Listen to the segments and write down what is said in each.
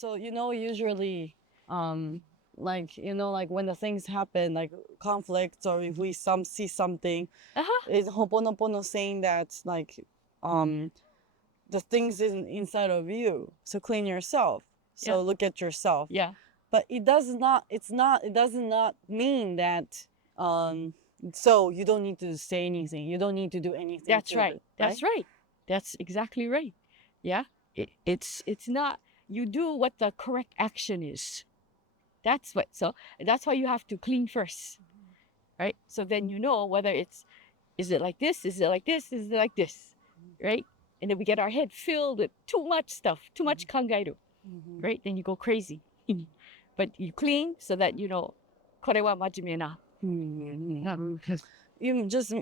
So, usually, like, like when the things happen, like conflicts, or if we see something, is Ho'oponopono saying that, like, the things inside of you. So clean yourself. So look at yourself. Yeah. But it does not mean that, so you don't need to say anything. You don't need to do anything. That's right. That's right. That's exactly right. Yeah. It's not, you do what the correct action is. That's why you have to clean first, right? So then you know whether is it like this? Is it like this? Is it like this? Right? And then we get our head filled with too much stuff, too much kangairu, right? Then you go crazy. But you clean so that you know, これは真面目な. You just,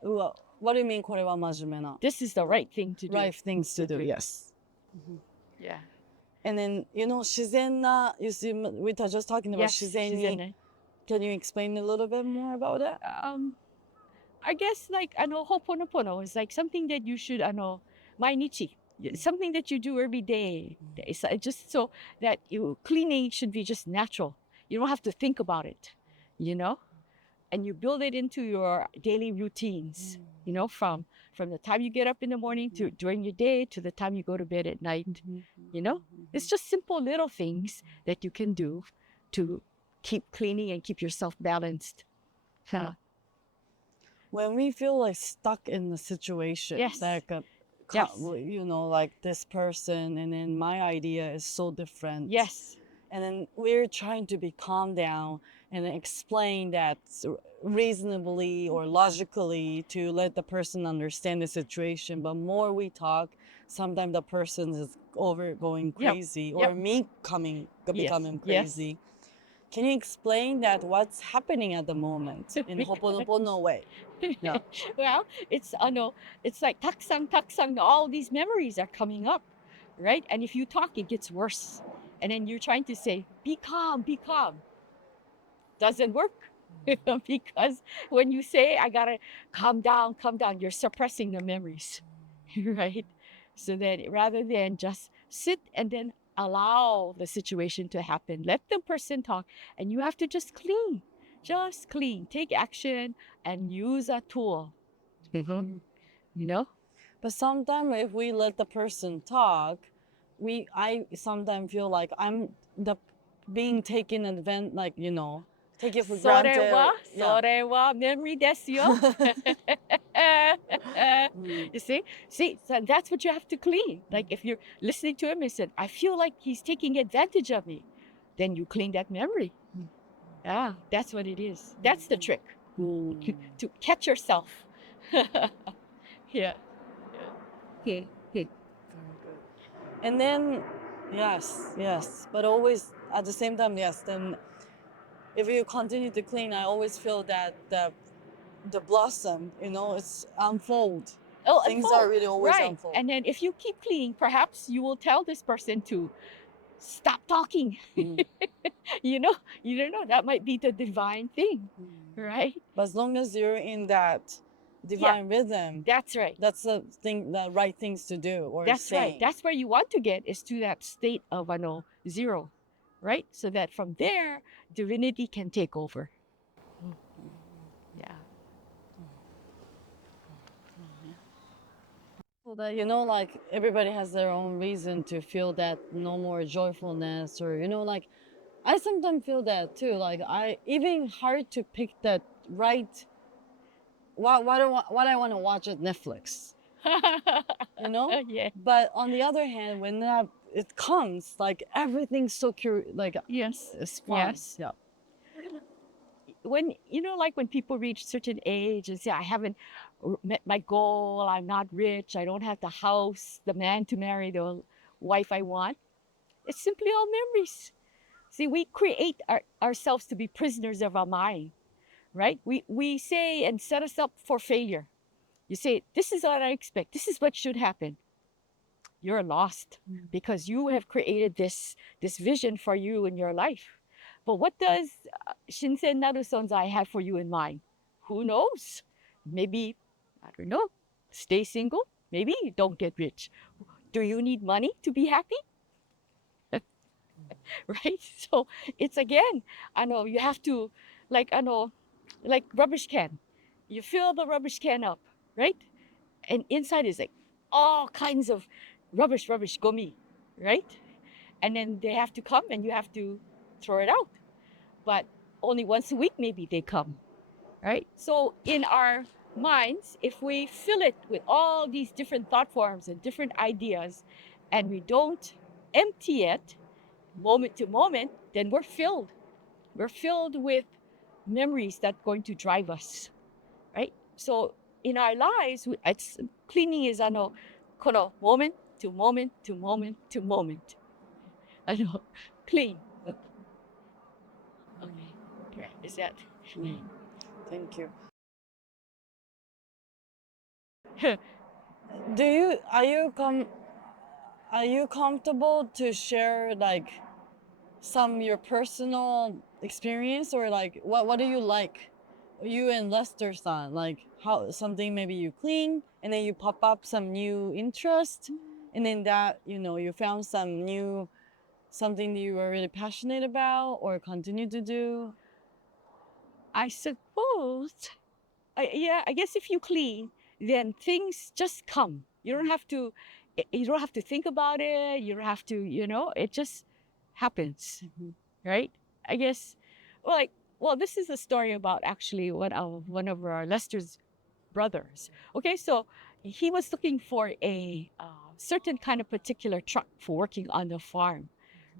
what do you mean これは真面目な? This is the right thing to do. Right things to do, yes. Yeah. And then, 自然な, you see, we were just talking about 自然に. Can you explain a little bit more about that? I guess like, Ho'oponopono is like something that you should, 毎日. Something that you do every day. It's just so that cleaning should be just natural. You don't have to think about it, and you build it into your daily routines, from the time you get up in the morning to during your day to the time you go to bed at night, It's just simple little things that you can do to keep cleaning and keep yourself balanced. When we feel like stuck in the situation, like, like this person, and then my idea is so different. Yes. And then we're trying to be calm down and explain that reasonably or logically to let the person understand the situation. But more we talk, sometimes the person is going crazy or me becoming crazy. Can you explain that what's happening at the moment in Ho'oponopono way? Yeah. Well, it's like takusang, all these memories are coming up, right? And if you talk, it gets worse. And then you're trying to say, be calm. Doesn't work. Because when you say, I gotta calm down, you're suppressing the memories, right? So that rather than just sit and then allow the situation to happen, let the person talk, and you have to just clean, take action and use a tool, But sometimes if we let the person talk, I sometimes feel like I'm being taken advantage, like, take it for granted. それは memory ですよ. You see, so that's what you have to clean. Like if you're listening to him and said, I feel like he's taking advantage of me, then you clean that memory. Yeah, that's what it is. That's the trick. To catch yourself. Yeah. Okay. Very good. And then, yes, but always at the same time, yes, then if you continue to clean, I always feel that the blossom, it's unfold. Things are really always unfold. And then if you keep cleaning, perhaps you will tell this person to stop talking. You don't know, that might be the divine thing, right? But as long as you're in that divine rhythm, that's right. That's the right things to do or that's saying. Right. That's where you want to get, is to that state of zero, right? So that from there, divinity can take over. Yeah. So that, like everybody has their own reason to feel that no more joyfulness, or, like I sometimes feel that too. Like even hard to pick that right, what I want to watch at Netflix, Yeah. But on the other hand, when it comes, like everything's so like it's fun. Yes. Yeah. When like when people reach certain age and say, I haven't met my goal, I'm not rich, I don't have the house, the man to marry, the wife I want, it's simply all memories. See, we create ourselves to be prisoners of our mind, right? We say and set us up for failure. You say, this is what I expect, this is what should happen. You're lost because you have created this vision for you in your life. But what does Shinsen Naru-sonzai have for you in mind? Who knows? Maybe, I don't know, stay single. Maybe don't get rich. Do you need money to be happy? right? So it's again, I know you have to, like, I know, like rubbish can. You fill the rubbish can up, right? And inside is like all kinds of rubbish, gomi, right? And then they have to come and you have to throw it out. But only once a week, maybe they come, right? So in our minds, if we fill it with all these different thought forms and different ideas, and we don't empty it moment to moment, then we're filled. We're filled with memories that are going to drive us, right? So in our lives, it's cleaning is kono moment to moment to moment to moment. Clean. Okay, is that? Thank you. Huh. Are you comfortable to share like some your personal experience, or like what do you like? You and Lester-san, like how something maybe you clean and then you pop up some new interest, and then that you found some new something that you were really passionate about or continue to do. I suppose, I guess if you clean, then things just come. You don't have to think about it. You don't have to, it just happens, right? I guess, well, this is a story about actually one of our Lester's brothers. Okay, so he was looking for a certain kind of particular truck for working on the farm,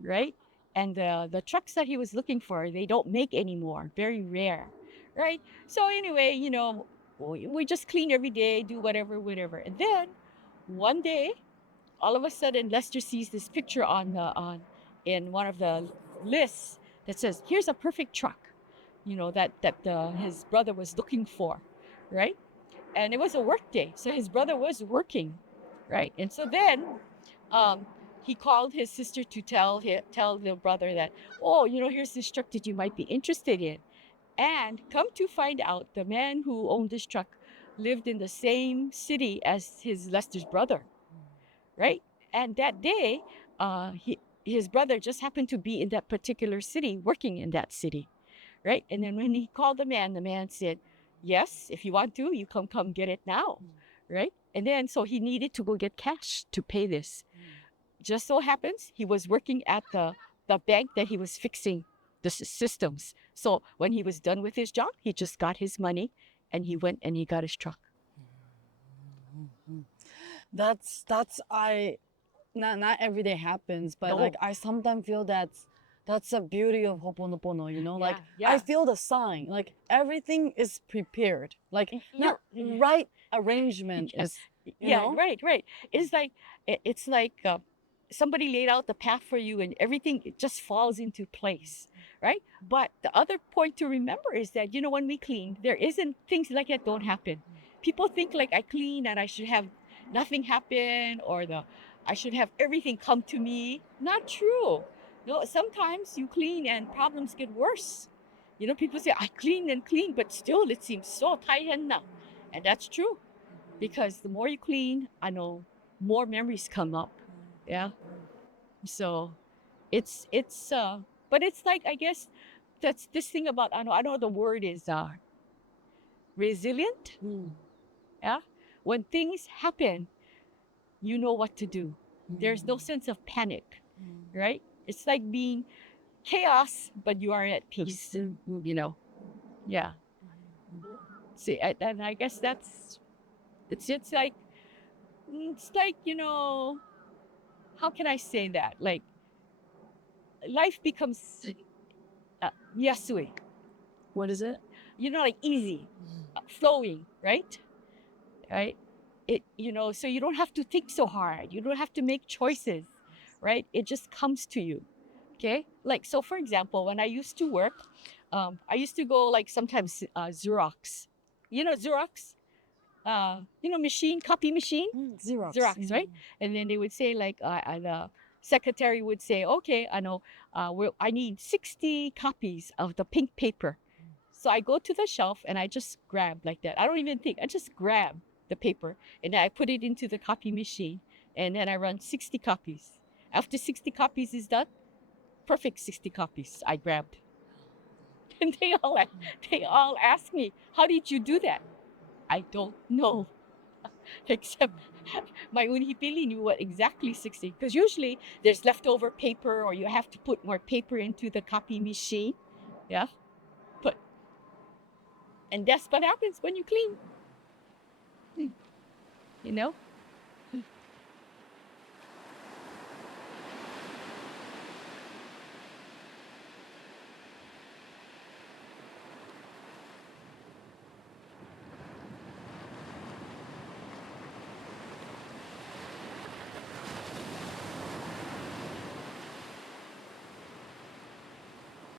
right? And the trucks that he was looking for, they don't make anymore, very rare, right? So anyway, we just clean every day, do whatever. And then one day, all of a sudden, Lester sees this picture in one of the lists that says, "Here's a perfect truck," that his brother was looking for, right? And it was a work day, so his brother was working, right? And so then he called his sister to tell the brother that, oh, here's this truck that you might be interested in. And come to find out, the man who owned this truck lived in the same city as Lester's brother, right? And that day, his brother just happened to be in that particular city, working in that city, right? And then when he called the man said, yes, if you want to, you come get it now, right? And then so he needed to go get cash to pay this. Just so happens he was working at the bank that he was fixing the systems. So when he was done with his job, he just got his money and he went and he got his truck. That's not every day happens, but No. like I sometimes feel that's the beauty of Ho'oponopono, like Yeah. I feel the sign, like everything is prepared, like Yeah. right arrangement is Right. It's like somebody laid out the path for you and everything, it just falls into place, right? But the other point to remember is that, when we clean, there isn't things like that don't happen. People think like I clean and I should have nothing happen, or I should have everything come to me. Not true. No, sometimes you clean and problems get worse. People say I clean and clean, but still it seems so taihen na. And that's true, because the more you clean, I know more memories come up. Yeah. So it's but it's like, I guess that's this thing about, I know the word is resilient. Yeah. When things happen, you know what to do. There's no sense of panic, right? It's like being chaos, but you are at peace, Yeah. See, and I guess it's like, how can I say that? Like, life becomes yasui. What is it? Like easy, flowing, right? Right? So you don't have to think so hard. You don't have to make choices, right? It just comes to you. Okay? Like, so for example, when I used to work, I used to go like sometimes Xerox. Xerox? Copy machine? Xerox. Right? And then they would say like, the secretary would say, okay, I know, I need 60 copies of the pink paper. So I go to the shelf and I just grab like that. I don't even think. I just grab the paper and I put it into the copy machine, and then I run 60 copies. After 60 copies is done, perfect 60 copies I grabbed. And they all ask me, how did you do that? I don't know. Except my unhipili knew what exactly 60. Because usually there's leftover paper or you have to put more paper into the copy machine. Yeah. And that's what happens when you clean. You know?